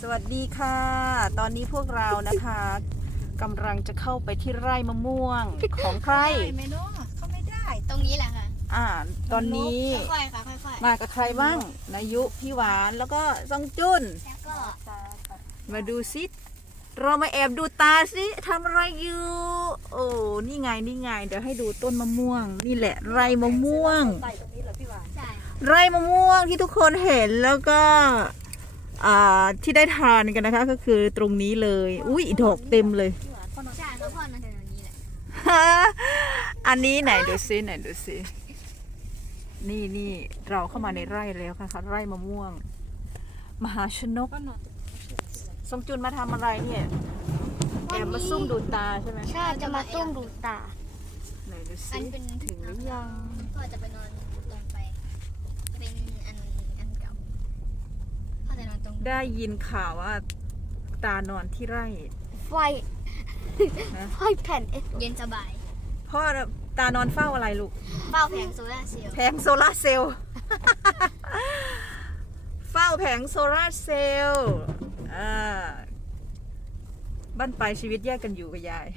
สวัสดีค่ะ ตอนนี้พวกเรานะคะกำลังจะเข้าไปที่ไร่มะม่วงของใครได้ไหมเนาะเขาไม่ได้ ตรงนี้แหละค่ะ อ่า ตอนนี้ค่อยๆค่ะค่อยมากับใครบ้างนายุพี่หวานแล้วก็ซองจุนแล้วก็มาดูซิ เรามาแอบดูตาสิทำอะไรอยู่ โอ้นี่ไงนี่ไง เดี๋ยวให้ดูต้นมะม่วง นี่แหละไร่มะม่วง ใส่ตรงนี้เหรอพี่หวาน ใช่ค่ะ ไร่มะม่วงที่ทุกคนเห็นแล้วก็ ที่ได้ทานกันนะคะก็คือตรงนี้เลย อุ้ยดอกเต็มเลยพี่หวานพ่อนอนใช่แล้วพ่อนอนตรงนี้แหละอันนี้ไหนดูซิไหนดูซินี่นี่เราเข้ามาในไร่แล้วค่ะคะไร่มะม่วง มหาชนกทรงจุนมาทำอะไรเนี่ยแอบมาซุ่มดูตาใช่ไหมใช่จะมาตุ้มดูตาไหนดูอัซินเป็นถึงหรือยังพ่อจะไปนอนตรงไปจะเป็นอันอันเก่าพ่อจะนอนตรง ได้ยินข่าวว่าตานอนที่ไร่ไฟนะไฟแผ่นเอสเย็นสบายพ่อตานอนเฝ้าอะไรลูก เฝ้าแผงโซลาร์เซลล์แผงโซลาร์เซลล์ เฝ้าแผงโซลาร์เซลล์อ่าบ้านปลายชีวิตแยกกันอยู่กับยาย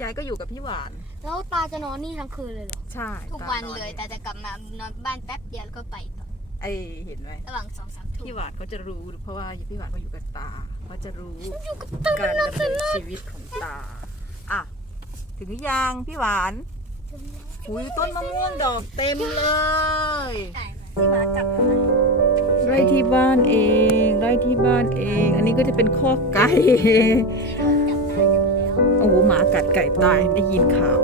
ยายก็อยู่กับพี่หวาน แล้วตาจะนอนนี่ทั้งคืนเลยเหรอ ใช่ทุกตาวันอเลย แต่จะกลับมานอนบ้านแป๊บเดียวแล้วก็ไปต่อ ไอยเห็นไหมระหว่างสองสามทุ่มพี่หวานเขาจะรู้เพราะว่าพี่หวานเขาอยู่กับตาเขาจะรู้การดำเนินชีวิตของตาอะถึงหรือยังพี่หวานหุยต้นมะม่วงดอกเต็มเลยใช่ที่มาจับไร่ที่บ้านเองไร่ที่บ้านเอง อันนี้ก็จะเป็นข้อกไก่ที่เราจับได้กันแล้วโอ้โหหมากัดไก่ตายได้ยินข่าว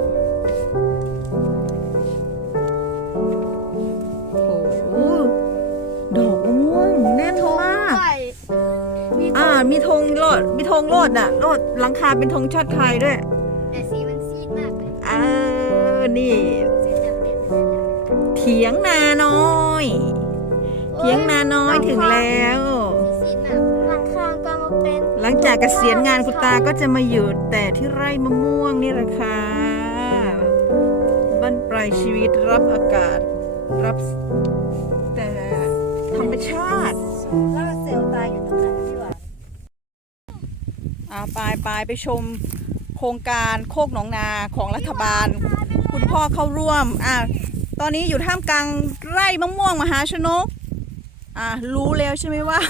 งโลดน่ะโลดหลังคาเป็นธงชาติไทยด้วย แต่สีมันซีดมากเลยเออ นี่สีดำเนี่ยเถียงนาน้อย เถียงนาน้อยถึงแล้วซีดมากหลังคาก็มาเป็นหลังจากเกษียณงานคุณตาก็จะมาอยู่แต่ที่ไร่มะม่วงนี่แหละค่ะบ้านปลายชีวิตรับอากาศ รับแต่ธรรมชาติล่ อ่าไปไปไปชมโครงการโคกหนองนาของรัฐบาล คุณพ่อเข้าร่วมอ่าตอนนี้อยู่ท่ามกลางไร่มะม่วงมหาชนกอ่ารู้แล้วใช่ไหมว่า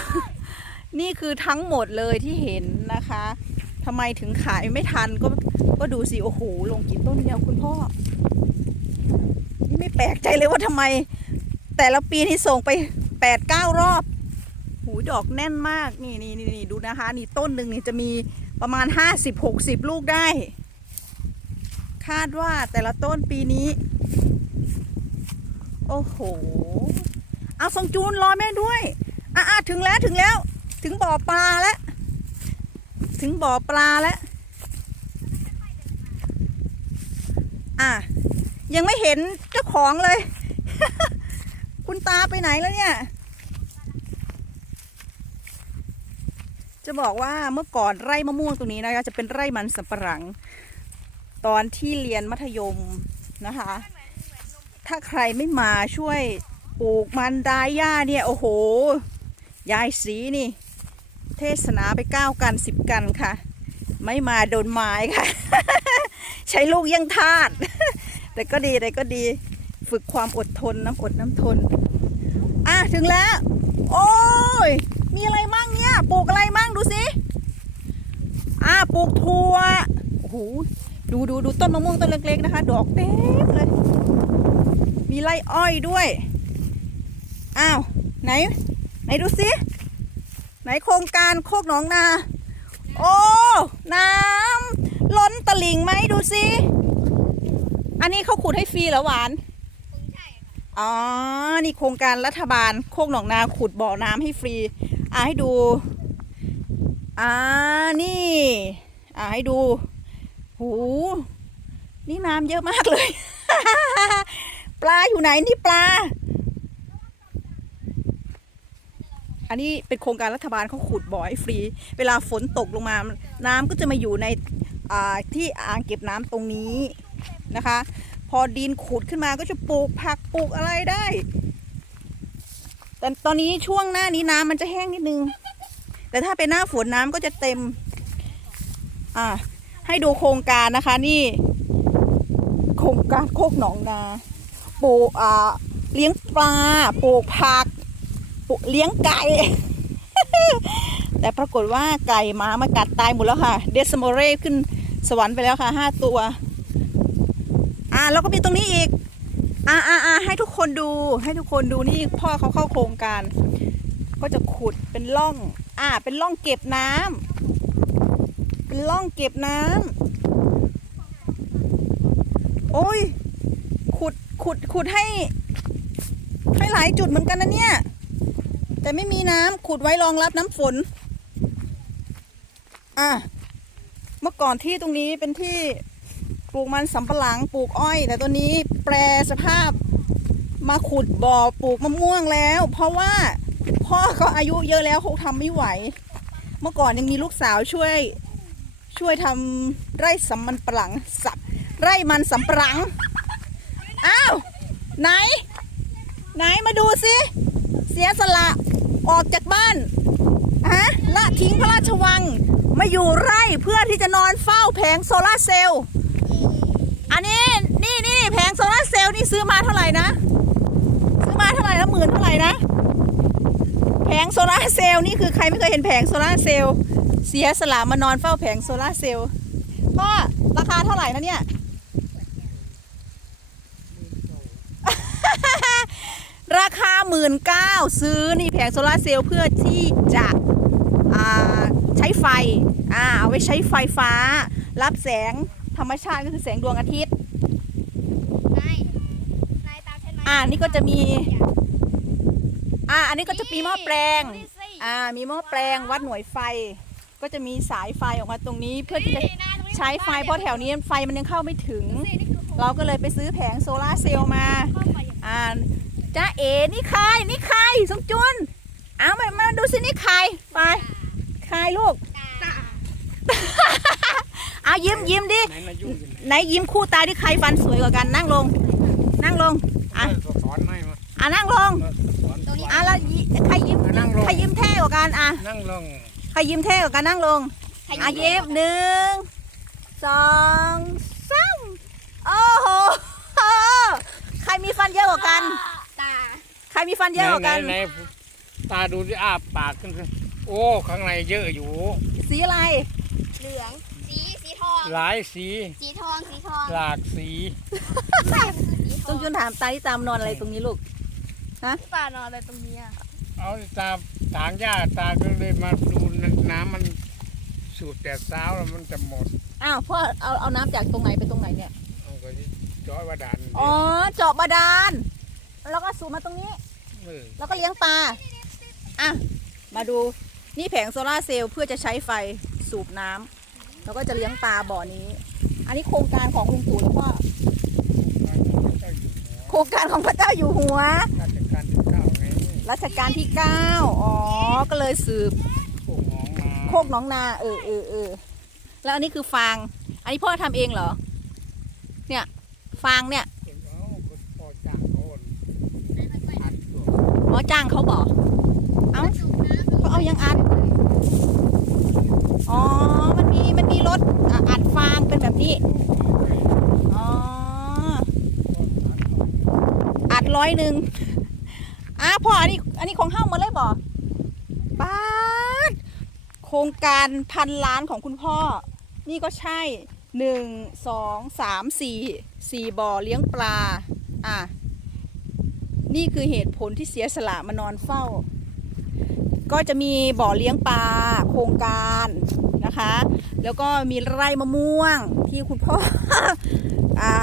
นี่คือทั้งหมดเลยที่เห็นนะคะทำไมถึงขายไม่ทันก็ก็ดูสิโอ้โหลงกี่ต้นเนี่ยคุณพ่อนี่ไม่แปลกใจเลยว่าทำไม แต่ละปีที่ส่งไปแปดเก้ารอบ หูดอกแน่นมาก นี่นี่นี่นี่ดูนะคะ นี่ต้นหนึ่งนี่จะมีประมาณห้าสิบหกสิบลูกได้ คาดว่าแต่ละต้นปีนี้ โอ้โห เอาสองจูนรอแม่ด้วยอะอะถึงแล้วถึงแล้ว ถึงบ่อปลาแล้ว ถึงบ่อปลาแล้ว อะ ยังไม่เห็นเจ้าของเลย คุณตาไปไหนแล้วเนี่ย จะบอกว่าเมื่อก่อนไร่มะม่วงตรงนี้นะคะจะเป็นไร่มันสำปะหลัง ตอนที่เรียนมัธยมนะคะ ถ้าใครไม่มาช่วยปลูกมันดายหญ้าเนี่ยโอ้โห ยายสีนี่ เทศนาไปเก้ากันสิบกันค่ะ ไม่มาโดนไม้ค่ะ ใช้ลูกยังทาด แต่ก็ดีแต่ก็ดีฝึกความอดทนน้ำอดน้ำทน อะ ถึงแล้ว โอ้ย มีอะไรมั่ง ปลูกอะไรมั่งดูสิอะปลูกถั่วโอ้โหดูดูดูต้นมะม่วงต้นเล็กๆนะคะ ดอกเต็มเลย มีไร่อ้อยด้วย อ้าวไหน ไหนดูสิไหนโครงการโคกหนองนา โอ้ น้ำล้นตลิ่งไหมดูสิ อันนี้เขาขุดให้ฟรีเหรอหวานใช่ค่ะอ๋อ นี่โครงการรัฐบาลโคกหนองนาขุดบ่อน้ำให้ฟรี อ่าให้ดู อ่านี่อ่าให้ดู หู นี่น้ำเยอะมากเลย ปลาอยู่ไหนนี่ปลา อันนี้เป็นโครงการรัฐบาลเขาขุดบ่อให้ฟรี เวลาฝนตกลงมา น้ำก็จะมาอยู่ในอ่าที่อ่างเก็บน้ำตรงนี้นะคะ พอดินขุดขึ้นมาก็จะปลูกผักปลูกอะไรได้ แต่ตอนนี้ช่วงหน้านี้น้ำมันจะแห้งนิดนึง แต่ถ้าเป็นหน้าฝนน้ำก็จะเต็ม อ่า ให้ดูโครงการนะคะ นี่ โครงการโคกหนองนาปลูกอ่า เลี้ยงปลาปลูกผักปลูกเลี้ยงไก่ แต่ปรากฏว่าไก่หมามากัดตายหมดแล้วค่ะ เดสโมเรขึ้นสวรรค์ไปแล้วค่ะห้าตัว อ่าแล้วก็มีตรงนี้อีก อ่าอ่าอ่าให้ทุกคนดู ให้ทุกคนดูนี่พ่อเขาเข้าโครงการ ก็จะขุดเป็นร่อง อ่า เป็นร่องเก็บน้ำเป็นร่องเก็บน้ำโอ้ย ขุด ขุด ขุดให้ ให้หลายจุดเหมือนกันนะเนี่ย แต่ไม่มีน้ำขุดไว้รองรับน้ำฝน อะ เมื่อก่อนที่ตรงนี้เป็นที่ปลูกมันสำปะหลังปลูกอ้อย แต่ตัวนี้แปรสภาพมาขุดบ่อปลูกมะม่วงแล้ว เพราะว่า พ่อเขาอายุเยอะแล้วเขาทำไม่ไหว เมื่อก่อนยังมีลูกสาวช่วย ช่วยทำไร่สำมันปะหลังสับไร่มันสำปะหลัง อ้าว ไหน ไหนมาดูสิ เสียสละออกจากบ้านฮะละทิ้งพระราชวัง มาอยู่ไร่เพื่อที่จะนอนเฝ้าแผงโซลาเซลล์ อันนี้นี่นี่แผงโซลาเซลล์นี่ซื้อมาเท่าไหร่นะ ซื้อมาเท่าไหร่นะหมื่นเท่าไหร่นะ โซลาร์เซลล์นี่คือใครไม่เคยเห็นแผงโซลาร์เซลล์เสียสละมานอนเฝ้าแผงโซลาร์เซลล์พ่อราคาเท่าไหร่นะเนี่ยราคาหมื่นเก้าซื้อนี่แผงโซลาร์เซลล์เพื่อที่จะอ่าใช้ไฟอ่าเอาไว้ใช้ไฟฟ้า รับแสงธรรมชาติก็คือแสงดวงอาทิตย์นายนายตามฉันมาอ่านี่ก็จะมี อ่าอันนี้ก็จะมีหม้อแปลง อ่า มีหม้อแปลงวัดหน่วยไฟ ก็จะมีสายไฟออกมาตรงนี้เพื่อที่จะใช้ไฟเพราะแถวนี้ไฟมันยังเข้าไม่ถึง เราก็เลยไปซื้อแผงโซลาร์เซลล์มา อ่าจ้าเอ๋นี่ใครนี่ใครสมจุนเอามามาดูสินี่ใครไปใครลูกตาเอายิ้มยิ้มดิไหนมายุ่งกันไหนยิ้มคู่ตาที่ใครฟันสวยกว่ากันนั่งลง นั่งลงอะเออสอนไม่มาอะนั่งลงเออสอนตรงนี้อะแล้วยิใครยิ้มนั่งลง ใครยิ้มเท่กว่ากันอะนั่งลงใครยิ้มเท่กว่ากันนั่งลงอะยิ้มหนึ่งสองสามโอ้โหใครมีฟันเยอะกว่ากัน ตาใครมีฟันเยอะกว่าไหนกันไหนตาดูที่อ้าปากขึ้นสิโอ้ ข้างในเยอะอยู่ สีอะไร เหลือง สีสีทอง หลายสี สีทองสีทองหลากสีสีทต้อองงจุนถามตาที่ตามนอนอะไรตรงนี้ลูก ปลานอนอะไรตรงนี้อะเอาตาถางหญ้าตาก็เลยมาดูน้ำมันสูดแต่เช้าแล้วมันจะหมดอ้าวพ่อเอาเอาน้ำจากตรงไหนไปตรงไหนเนี่ย เอาก็จ้อยว่าดันอ๋อเจาะบาดาล แล้วก็สูบมาตรงนี้ เออแล้วก็เลี้ยงปลา อะ มาดู นี่แผงโซลาร์เซลล์เพื่อจะใช้ไฟสูบน้ำ แล้วก็จะเลี้ยงปลาบ่อนี้ อันนี้โครงการของลุงตู่แล้วก็เจ้าอยู่หัวโครงการของพระเจ้าอยู่หัวราชการที่เก้าไง รัชกาลที่ 9 อ๋อ ก็เลยสืบพวกหอโคกหน้องนา เออเออเออแล้วอันนี้คือฟาง อันนี้พ่อทำเองเหรอ เนี่ย ฟางเนี่ยเอาก็พอจ้างเขาอัดตัวอ๋อจ้างเขาบอก เอ้าเขาเอายังอัด อ๋อ มันมี มันมีรถอะอัดฟางเป็นแบบนี้ อ๋อ อัดร้อยหนึ่ง อะพ่ออันนี้อันนี้ของห้ามดเลยบ่ป้าดโครงการพันล้านของคุณพ่อ นี่ก็ใช่หนึ่งสองสามสี่สี่บ่อเลี้ยงปลา อะ นี่คือเหตุผลที่เสียสละมานอนเฝ้า ก็จะมีบ่อเลี้ยงปลาโครงการนะคะ แล้วก็มีไร่มะม่วงที่คุณพ่อ อ่า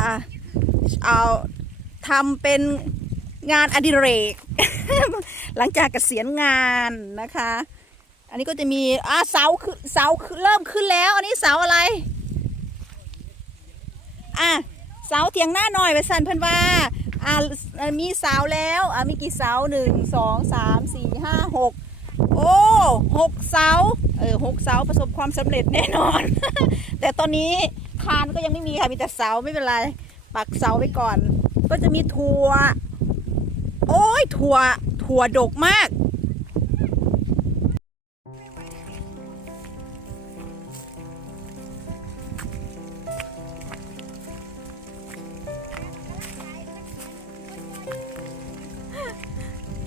เอาทำเป็น งานอดิเรก หลังจากเกษียณงานนะคะ อันนี้ก็จะมีอ่าเสาคือเสาคือเริ่มขึ้นแล้ว อันนี้เสาอะไร อะเสาเถียงหน้าหน่อยไปสันเพื่อนว่าอ่ามีเสาแล้วอะมีกี่เสาหนึ่งสองสามสี่ห้าหกโอ้หกเสาเออหกเสาประสบความสำเร็จแน่นอน แต่ตอนนี้คานก็ยังไม่มีค่ะมีแต่เสาไม่เป็นไรปักเสาไว้ก่อน ก็จะมีถั่วโอ้ย ถั่วถั่วดกมาก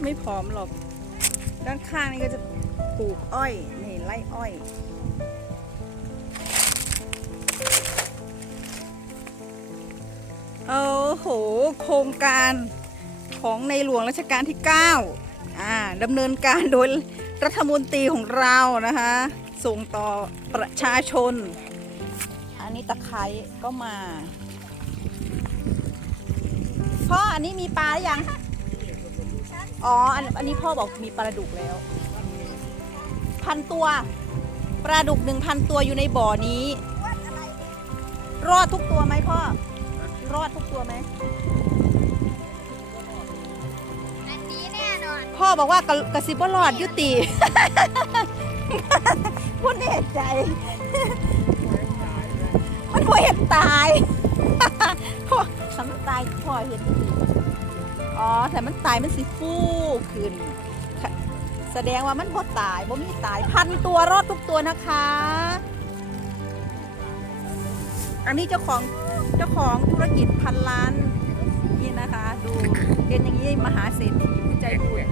ไม่พร้อมหรอก ด้านข้างนี่ก็จะปลูกอ้อย นี่ไร่อ้อยโอ้โห โครงการ ของในหลวงรัชกาลที่9อ่าดำเนินการโดยรัฐมนตรีของเรานะคะ ส่งต่อประชาชน อันนี้ตะไคร้ก็มา พ่ออันนี้มีปลาหรือยัง อ๋อ อันอันนี้พ่อบอกมีปลาดุกแล้ว พันตัว ปลาดุกหนึ่งพันตัวอยู่ในบ่อนี้ รอดทุกตัวไหมพ่อ รอดทุกตัวไหม พ่อบอกว่ากระกระซิบว่ารอดยุติ พูดแน่ใจ มันพ่อเห็นตายพ่อสำมันตายพ่อเห็นอ๋อแต่มันตายมันสิฟูขึ้น แสดงว่ามันพ่ตายบ่มีตายพันตัวรอดทุกตัวนะคะ อันนี้เจ้าของเจ้าของธุรกิจพันล้านนี่นะคะ ดูเรียนอย่างนี้มหาเศรษฐี ใจบุญ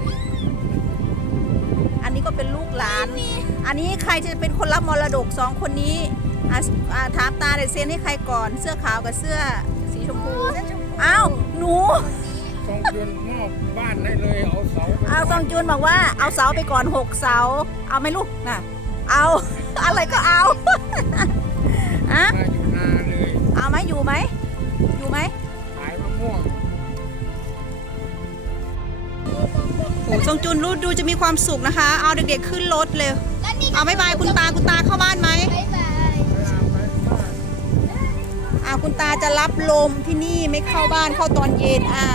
อันนี้ก็เป็นลูกหลาน อันนี้ใครจะเป็นคนรับมรดกสองคนนี้อะอะถามตาเดี๋ยวเซ็นให้ใครก่อนเสื้อขาวกับเสื้อสีชมพูอ้าวหนูต้องเดือนมอบบ้านให้เลยเอาเสาไปเอาซองจูนบอกว่าเอาเสาไปก่อนหกเสา เอาไหมลูกน่ะเอา อะไรก็เอาอะมาอยู่นาเลย โอ้ซองจูนรู้ดูจะมีความสุขนะคะ เอาเด็กๆขึ้นรถเลยแล้วนี่เอาไม่บายคุณตาคุณตาเข้าบ้านไหมบ๊ายบายเวลาไปบ้านอ่าคุณตาจะรับลมที่นี่ไม่เข้าบ้านเข้าตอนเย็นอ่า